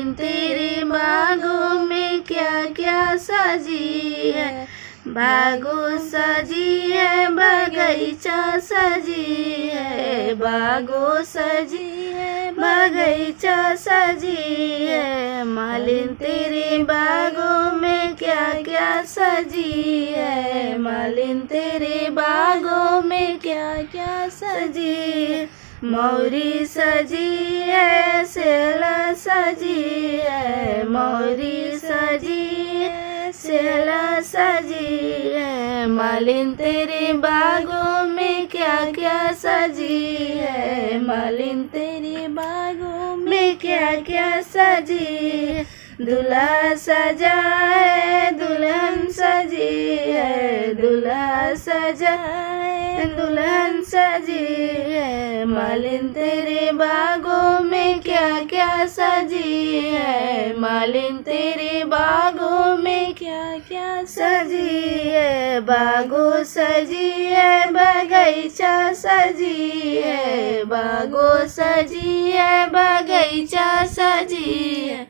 मालिन तेरे बागों में क्या क्या सजी है, बागो सजी है बगीचा सजी है, बागो सजी है बगीचा सजी है। मालिन तेरे बागों में क्या क्या सजी है, मालिन तेरे बागों में क्या क्या सजी है। मोरी सजी है सेला सजी है, मोरी सजी है सेला सजी है। मालिन तेरे बागों में क्या क्या सजी है, मालिन तेरे बागों में क्या क्या सजी है। दूल्हा सजा है दुल्हन सजी है, दूल्हा सजा है दुल्हन सजी है। मालिन तेरे बागों में क्या क्या सजी है, मालिन तेरे बागों में क्या क्या सजी है। बागो सजी है बगीचा सजी है, बागो सजी है बगीचा सजी है।